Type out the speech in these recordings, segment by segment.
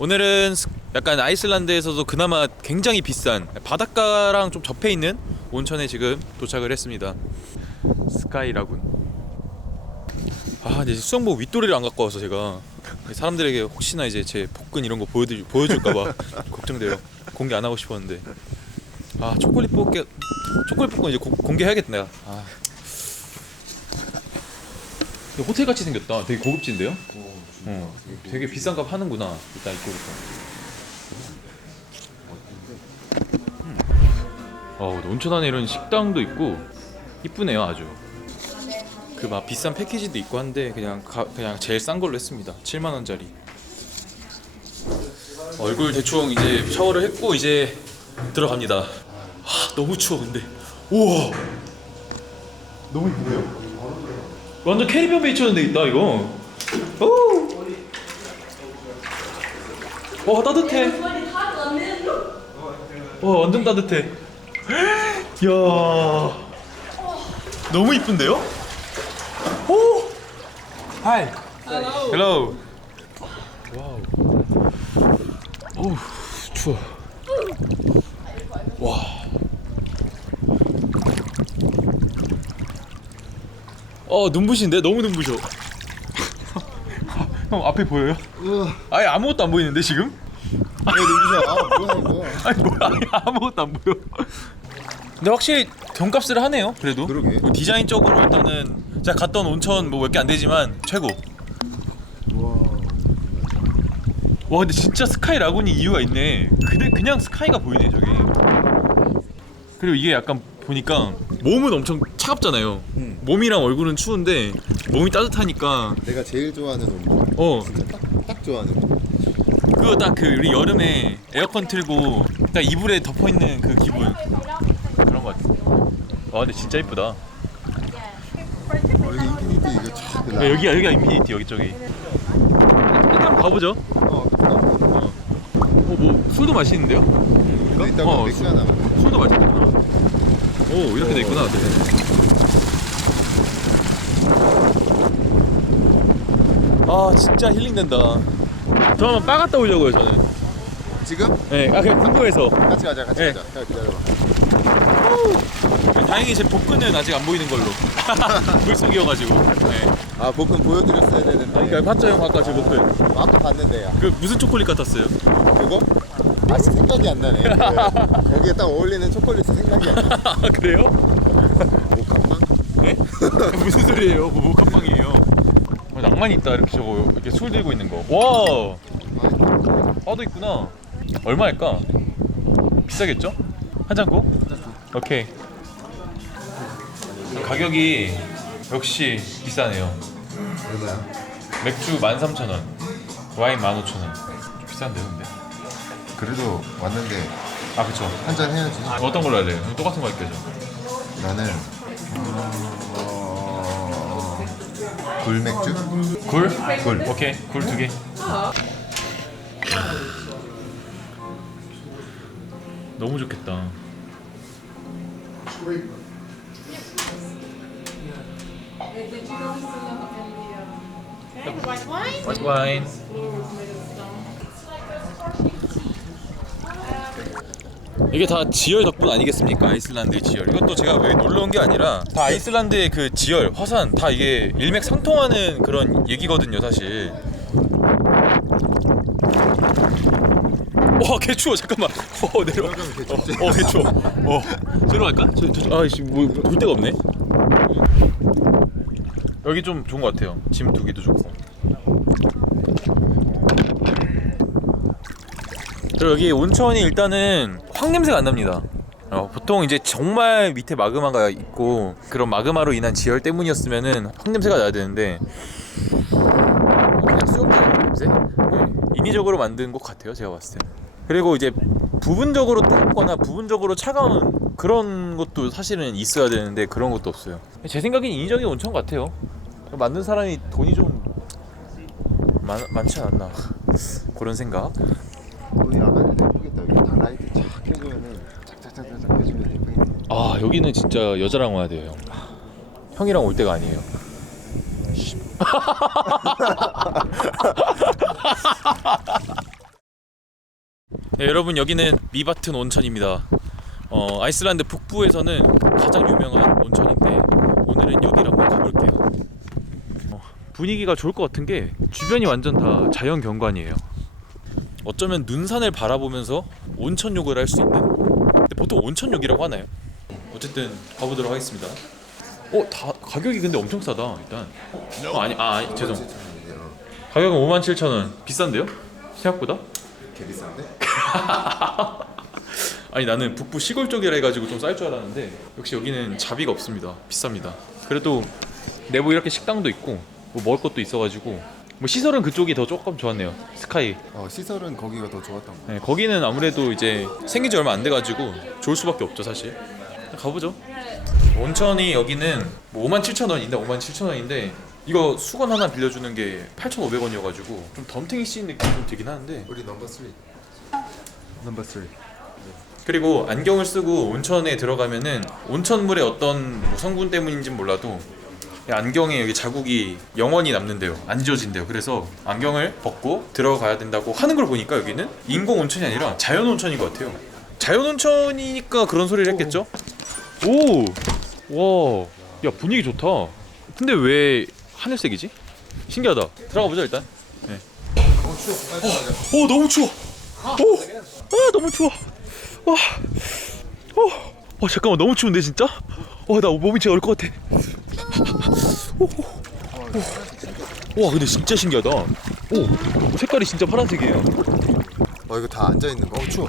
오늘은 스- 약간 아이슬란드에서도 그나마 굉장히 비싼 바닷가랑 좀 접해 있는 온천에 지금 도착을 했습니다. 스카이라군. 아, 이제 수영복 윗도리를 안 갖고 와서 제가 사람들에게 혹시나 이제 제 복근 이런 거 보여드 보여줄까봐 걱정돼요. 공개 안 하고 싶었는데. 아 초콜릿 뽑게 초콜릿 뽑고 이제 고, 공개해야겠다. 내가. 아. 호텔 같이 생겼다. 되게 고급진데요? 어, 되게 비싼 값 하는구나. 일단 입고부터. 음. 어, 온천 안에 이런 식당도 있고 이쁘네요, 아주. 그 막 비싼 패키지도 있고 한데 그냥 가, 그냥 제일 싼 걸로 했습니다. 7만 원짜리. 얼굴 대충 이제 샤워를 했고 이제 들어갑니다. 하, 너무 추워 근데. 우와. 너무 이쁘네요. 완전 캐리비안 베이처럼 돼 있다 이거. 오. 와 따뜻해. 와 완전 따뜻해. 야. 너무 이쁜데요? 오. 하이. 헬로. 와우. 오 추워. 와. 어 눈부신데 너무 눈부셔. 형 앞에 보여요? 아예 아무것도 안 보이는데 지금? 아 뭐야 이거? 아니 뭐야 아예 아무것도 안 보여. 근데 확실히 돈값을 하네요. 그래도 그러게. 뭐 디자인적으로 일단은 제가 갔던 온천 뭐 몇 개 안 되지만 최고. 와 와 근데 진짜 스카이 라군이 이유가 있네. 그대 그냥 스카이가 보이네 저기. 그리고 이게 약간 보니까 몸은 엄청 차갑잖아요. 음. 몸이랑 얼굴은 추운데 몸이 따뜻하니까 내가 제일 좋아하는 온도 어 진짜 딱, 딱 좋아하는 온도 그거 딱 그 우리 여름에 에어컨 틀고 딱 이불에 덮어 있는 그 기분 그런 것 같아. 와 근데 진짜 이쁘다. 어, 여기 인피니티 이거 참 야, 여기가 여기가 인피니티 여기 저기. 일단 가보죠. 어 어뭐 술도 맛있는데요? 근데 이따가 어, 맥주 하나 만 술도 맛있겠다. 오 이렇게 돼 있구나. 아 진짜 힐링된다. 저 한번 빠 갔다 오려고요 저는. 지금? 네, 아 그냥 궁금해서. 같이 가자 같이 네. 가자 야 기다려봐 다행히 제 복근은 아직 안 보이는 걸로. 물속이어가지고. 네. 아 복근 보여드렸어야 되는데 그러니까 봤죠 형 아까 제 복근. 아까 봤는데 야 그 무슨 초콜릿 같았어요? 그거? 아직 생각이 안 나네 그, 거기에 딱 어울리는 초콜릿이 생각이 안 나 아 그래요? 모카빵? 네? 무슨 소리예요? 뭐 모카빵이에요? 어, 낭만 있다 이렇게 저거 이렇게 술 들고 있는 거. 와, 바도 있구나. 얼마일까? 비싸겠죠? 한 잔고? 오케이. 가격이 역시 비싸네요. 얼마야? 맥주 13,000원, 와인 15,000원. 좀 비싼데요, 근데? 그래도 왔는데 아, 그쵸. 한 잔 해야지 어떤 걸로 할래요? 똑같은 거 할게요. 저. 나는 굴 맥주? 굴? 굴. 오케이. 굴 두 개. 너무 좋겠다. White wine? 이게 다 지열 덕분 아니겠습니까? 아이슬란드의 지열. 이것도 제가 왜 놀러 온 게 아니라 다 아이슬란드의 그 지열, 화산 다 이게 일맥상통하는 그런 얘기거든요, 사실. 와, 개 추워. 잠깐만. 어, 내려와. 어, 어, 개 추워. 어, 저로 갈까? 저, 저, 저, 아이씨, 뭐, 볼 데가 없네. 여기 좀 좋은 것 같아요. 짐 두기도 좋고. 그리고 여기 온천이 일단은 황 냄새가 안 납니다. 어, 보통 이제 정말 밑에 마그마가 있고 그런 마그마로 인한 지열 때문이었으면은 황 냄새가 나야 되는데 그냥 수영장 냄새? 네, 인위적으로 만든 것 같아요 제가 봤을 때. 그리고 이제 부분적으로 뜨겁거나 부분적으로 차가운 그런 것도 사실은 있어야 되는데 그런 것도 없어요. 제 생각엔 인위적인 온천 같아요. 만든 사람이 돈이 좀 많, 많지 않았나 그런 생각. 우리 나가는데 예쁘겠다 여기 다 라이트 쫙 켜주면은 착착착착 해주면 예쁘겠네 아 여기는 진짜 여자랑 와야 돼요 형. 형이랑 올 때가 아니에요. 네, 여러분 여기는 미바튼 온천입니다. 어, 아이슬란드 북부에서는 가장 유명한 온천인데 오늘은 여기를 한번 가볼게요. 어, 분위기가 좋을 것 같은 게 주변이 완전 다 자연 경관이에요. 어쩌면 눈산을 바라보면서 온천욕을 할 수 있는. 근데 보통 온천욕이라고 하나요? 어쨌든 가보도록 하겠습니다. 어, 다 가격이 근데 엄청 싸다 일단. 어, 아니, 아, 아니, 죄송. 가격은 57,000원. 비싼데요? 생각보다? 개 비싼데? 아니 나는 북부 시골 쪽이라 해가지고 좀 쌀 줄 알았는데 역시 여기는 자비가 없습니다 비쌉니다 그래도 내부 이렇게 식당도 있고 뭐 먹을 것도 있어가지고 뭐 시설은 그쪽이 더 조금 좋았네요 스카이 어 시설은 거기가 더 좋았던 거. 네, 거기는 아무래도 이제 생긴 지 얼마 안 돼가지고 좋을 수밖에 없죠 사실 가보죠 온천이 여기는 뭐 5만 7천 원인데 5만 7천 원인데 이거 수건 하나 빌려주는 게 8,500원이어가지고 좀 덤탱이 씬 느낌 좀 들긴 하는데 우리 넘버 3. 넘버 3. 그리고 안경을 쓰고 온천에 들어가면은 온천물의 어떤 뭐 성분 때문인지 몰라도 이 안경에 여기 자국이 영원히 남는데요. 안 지워진대요. 그래서 안경을 벗고 들어가야 된다고 하는 걸 보니까 여기는 인공 온천이 아니라 자연 온천인 것 같아요. 자연 온천이니까 그런 소리를 했겠죠? 오, 와, 야 분위기 좋다. 근데 왜 하늘색이지? 신기하다. 들어가 보자 일단. 네. 어. 오 너무 추워. 오, 아 너무 추워. 와, 어, 와 잠깐만 너무 추운데 진짜? 와 나 몸이 진짜 얼것 같아. 오, 오. 와 근데 진짜 신기하다. 오 색깔이 진짜 파란색이에요. 어 이거 다 앉아 있는 거. 어 추워.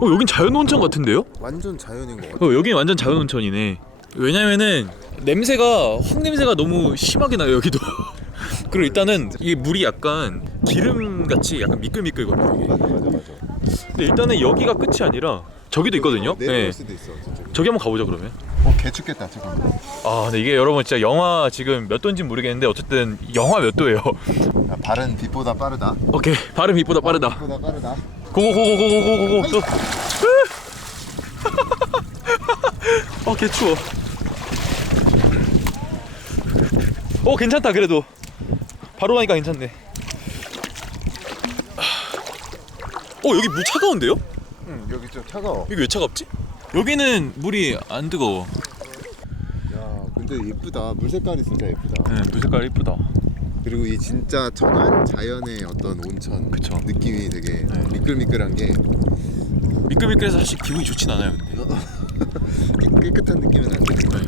어 여긴 자연 온천 같은데요? 완전 자연인 거 같아. 어 여긴 완전 자연 온천이네. 왜냐면은 냄새가 황 냄새가 너무 심하게 나요 여기도. 그리고 일단은 이 물이 약간 기름 같이 약간 미끌미끌거려요. 이게. 맞아 맞아 맞아. 근데 일단은 여기가 끝이 아니라 저기도 있거든요. 내려올 네. 수도 있어 진짜. 저기 한번 가보자 그러면. 어개 춥겠다 잠깐. 아 근데 이게 여러분 진짜 영하 지금 몇 도인지 모르겠는데 어쨌든 영하 몇 도예요. 야, 발은 빛보다 빠르다. 오케이 발음 빛보다 빠르다. 빛보다 빠르다. 고고고고고고고고 또. 아개 추워. 어 괜찮다 그래도. 바로 가니까 괜찮네. 어 여기 물 차가운데요? 응 여기 좀 차가워. 여기 왜 차갑지? 여기는 물이 안 뜨거워. 야 근데 예쁘다. 물 색깔이 진짜 예쁘다. 네, 물 색깔 이쁘다. 그리고 이 진짜 천안 자연의 어떤 온천 그쵸. 느낌이 되게 네. 미끌미끌한 게 미끌미끌해서 사실 기분이 좋진 않아요. 근데. 깨- 깨끗한 느낌은 안 드는데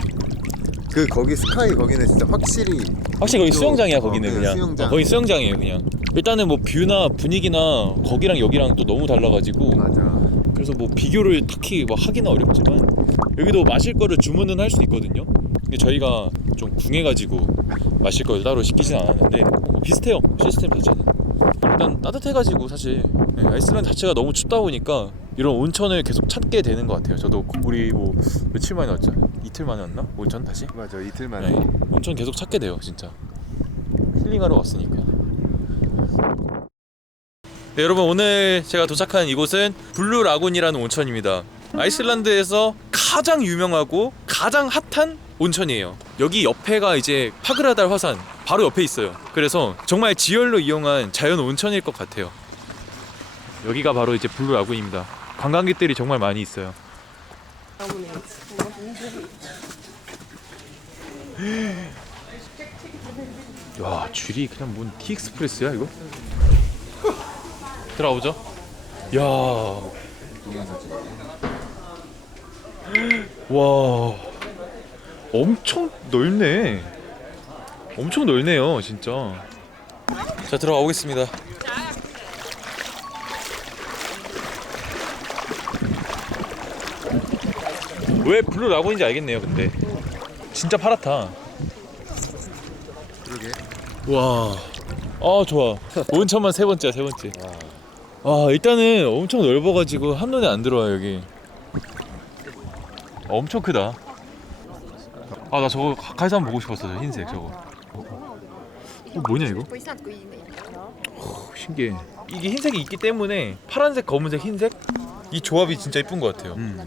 그 거기 스카이 거기는 진짜 확실히 확실히 거기 또- 수영장이야 어, 거기는 그냥 그냥. 수영장. 어, 거기 수영장이에요 그냥. 일단은 뭐 뷰나 분위기나 거기랑 여기랑 또 너무 달라가지고 맞아 그래서 뭐 비교를 딱히 뭐 하기는 어렵지만 여기도 마실 거를 주문은 할 수 있거든요. 근데 저희가 좀 궁해가지고 마실 걸 따로 시키진 않았는데 뭐 비슷해요 시스템 자체는. 일단 따뜻해가지고 사실 네, 아이슬란드 자체가 너무 춥다 보니까 이런 온천을 계속 찾게 되는 것 같아요. 저도 우리 뭐 며칠 만에 왔죠? 이틀 만에 왔나? 온천 다시? 맞아 이틀 만에 네, 온천 계속 찾게 돼요, 진짜. 힐링하러 왔으니까. 네, 여러분 오늘 제가 도착한 이곳은 블루 라군이라는 온천입니다. 아이슬란드에서 가장 유명하고 가장 핫한 온천이에요. 여기 옆에가 이제 파그라달 화산 바로 옆에 있어요. 그래서 정말 지열로 이용한 자연 온천일 것 같아요. 여기가 바로 이제 블루 라군입니다. 관광객들이 정말 많이 있어요. 야 줄이 그냥 뭔 티익스프레스야 이거? 들어가보죠 야 와, 엄청 넓네. 엄청 넓네요, 진짜. 자, 들어가 보겠습니다. 왜 블루 라곤인지 알겠네요, 근데. 진짜 파랗다. 그러게 와. 아 좋아. 온천만 세 번째야 세 번째. 아 일단은 엄청 넓어가지고 한 눈에 안 들어와 여기. 엄청 크다. 아 나 저거 가까이서 한번 보고 싶었어 저 흰색 저거. 어, 뭐냐 이거? Ne 어, 신기해. 이게 흰색이 있기 때문에 파란색, 검은색, 흰색 이 조합이 진짜 이쁜 것 같아요. 음.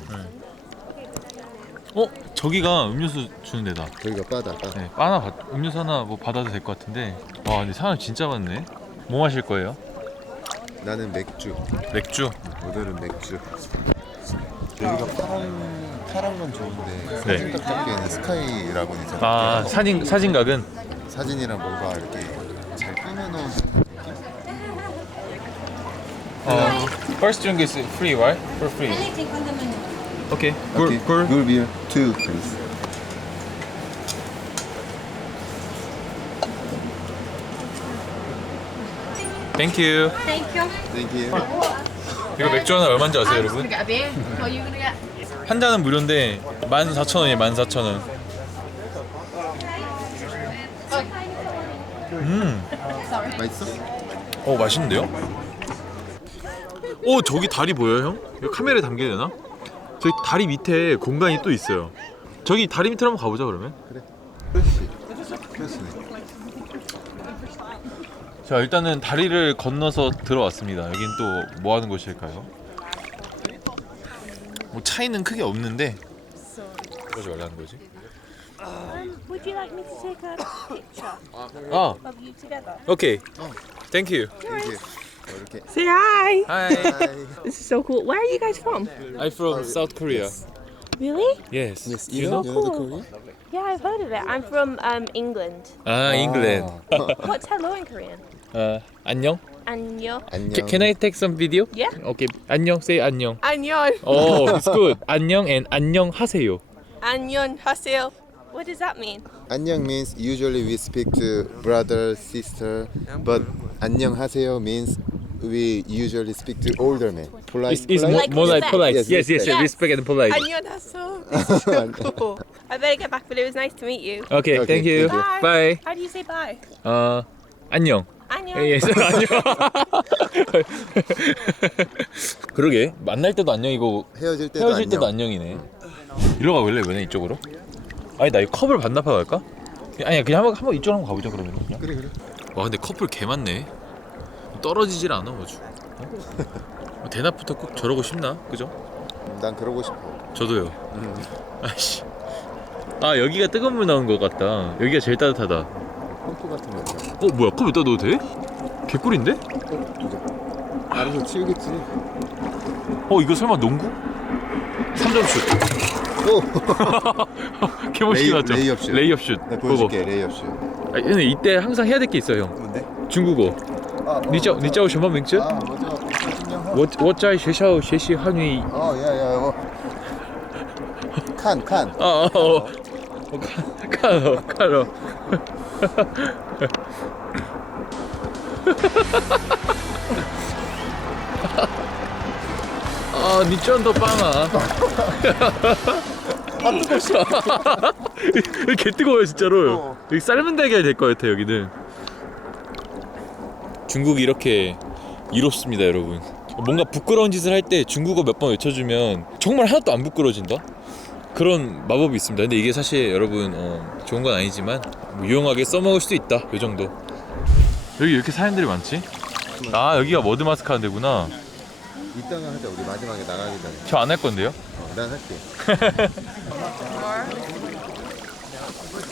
어 저기가 음료수 주는 데다. 여기가 바다 바다 네, 받- 음료수 하나 뭐 받아도 될 것 같은데. 와 근데 사람 진짜 많네. 뭐 마실 거예요? 나는 맥주. 맥주. 오늘은 맥주. 여기가 파란 파란 건 좋은데 사진 딱 잡기에는 스카이 라군이잖아. 네. 아 사진 사진각은 사진이랑 뭔가 이렇게 잘 꾸며놓은 어, first drink is free, right? For free. Menu. Okay. Gur, gur. gur beer two please. Thank you. Thank you. Thank you. 이거 맥주 하나 얼마인지 아세요, 여러분? gonna get a beer. What are you gonna get? 한 잔은 무료인데 14,000원이에요, 14,000원. 음. 맛있어? 어, 맛있는데요? 오, 저기 다리 보여요, 형? 이거 카메라에 담겨야 되나? 저기 다리 밑에 공간이 또 있어요. 저기 다리 밑으로 한번 가보자, 그러면. 그렇지. 그렇지네. 자, 일단은 다리를 건너서 들어왔습니다. 여긴 또 뭐 하는 곳일까요? 뭐 차이는 크게 없는데. 그러지 말라는 거지. Would you like me to take a picture 아, of you together? 오케이. Thank you. 이렇게 이렇게. Say hi. Hi. This is so cool. Where are you guys from? I'm from South Korea. Really? Yes. Yes, You you know, know? you know the Cool. Korea? Yeah, I've heard of it. I'm from um, England. 아, England. What's hello in Korean? 어, 안녕. 안녕. 안녕. Ca- Can I take some video? Yeah. Okay. 안녕. Say 안녕. 안녕. Oh, it's good. 안녕 and 안녕하세요. 안녕하세요. What does that mean? 안녕 means usually we speak to brother, sister, but 안녕하세요 means we usually speak to older men. Polite. It's, it's polite? more, more like respect. polite. Yes, Yes, yes, yes. respect. Respect and polite. 안녕하세요. This is so cool. I better get back, but it was nice to meet you. Okay, Okay, thank you. thank you. Bye. How do you say bye? 어, 안녕. 안녕. Yes, 안녕. 그러게 만날 때도 안녕이고 헤어질 때도 헤어질 안녕. 때도 안녕이네. 이리로 가볼래? 왜냐 이쪽으로? 아니 나 이 컵을 반납하 갈까? 아니야 그냥 한번 한번 이쪽으로 한번 가보자 그러면. 그냥. 그래 그래. 와 근데 커플 개 많네. 떨어지질 않아 아주. 어? 대낮부터 꼭 저러고 싶나? 그죠? 난 그러고 싶어. 저도요. 아씨. 아 여기가 뜨거운 물 나온 것 같다. 여기가 제일 따뜻하다. 펌프 같은 거 있잖아. 어 뭐야 컵 여기다 넣어도 돼? 개꿀인데? 어, 알아서 치우겠지. 어 이거 설마 농구? 3점슛 오! 개멋있게 레이- 났죠? 레이업슛. 레이업슛 내가 보여줄게 레이업슛. 아, 근데 이때 항상 해야 될 게 있어요 형 뭔데? 중국어 아, 뭐, 니짜 뭐, 니짜오 셔먼 맹츠? 아, 뭐, 맞아. 워짜이 쉐샤오 쉐시 한위 어, 야, 야, 어. 칸, 칸. 아어 카로 카로 아, 니쩐더 빵아. 아, 뜨거워. 개 뜨거워요, 진짜로. 어. 여기 삶은 대게 될것 같아, 여기는. 중국이 이렇게 이롭습니다, 여러분. 뭔가 부끄러운 짓을 할 때 중국어 몇 번 외쳐주면 정말 하나도 안 부끄러워진다? 그런 마법이 있습니다. 근데 이게 사실 여러분, 어, 좋은 건 아니지만 뭐 유용하게 써먹을 수도 있다. 요 정도. 여기 이렇게 사람들이 많지? 아 여기가 머드 마스크 하는 데구나. 이따가 하자. 우리 마지막에 나가기 전에. 저 안 할 건데요? 어, 난 할게.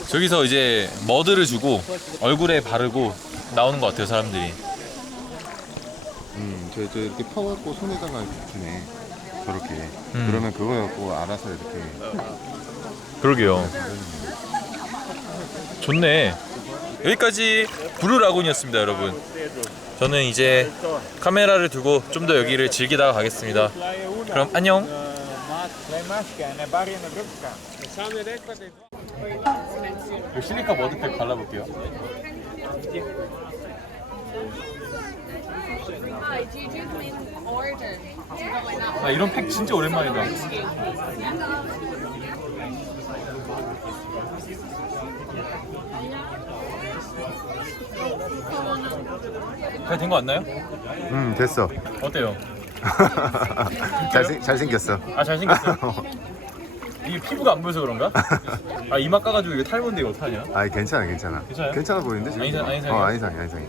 저기서 이제 머드를 주고 얼굴에 바르고 나오는 것 같아요 사람들이. 음, 저, 저 이렇게 퍼갖고 손에다가 이렇게 주네. 저렇게. 음. 그러면 그거 갖고 알아서 이렇게. 그러게요. 좋네. 여기까지 브루 라군이었습니다, 여러분. 저는 이제 카메라를 두고 좀 더 여기를 즐기다가 가겠습니다. 그럼 안녕. 실리카 머드팩 발라볼게요. 아 이런 팩 진짜 오랜만이다. 잘된거 같나요? 음, 됐어. 어때요? 잘생, 잘생겼어. 아 잘생겼어요? 이게 피부가 안 보여서 그런가? 아 이마 까가지고 이게 탈모인데 이거 어떡하냐? 아, 괜찮아, 괜찮아. 괜찮아요? 괜찮아 보이는데 지금? 안 이상- 안 이상해요? 어, 안 이상해, 안 이상해.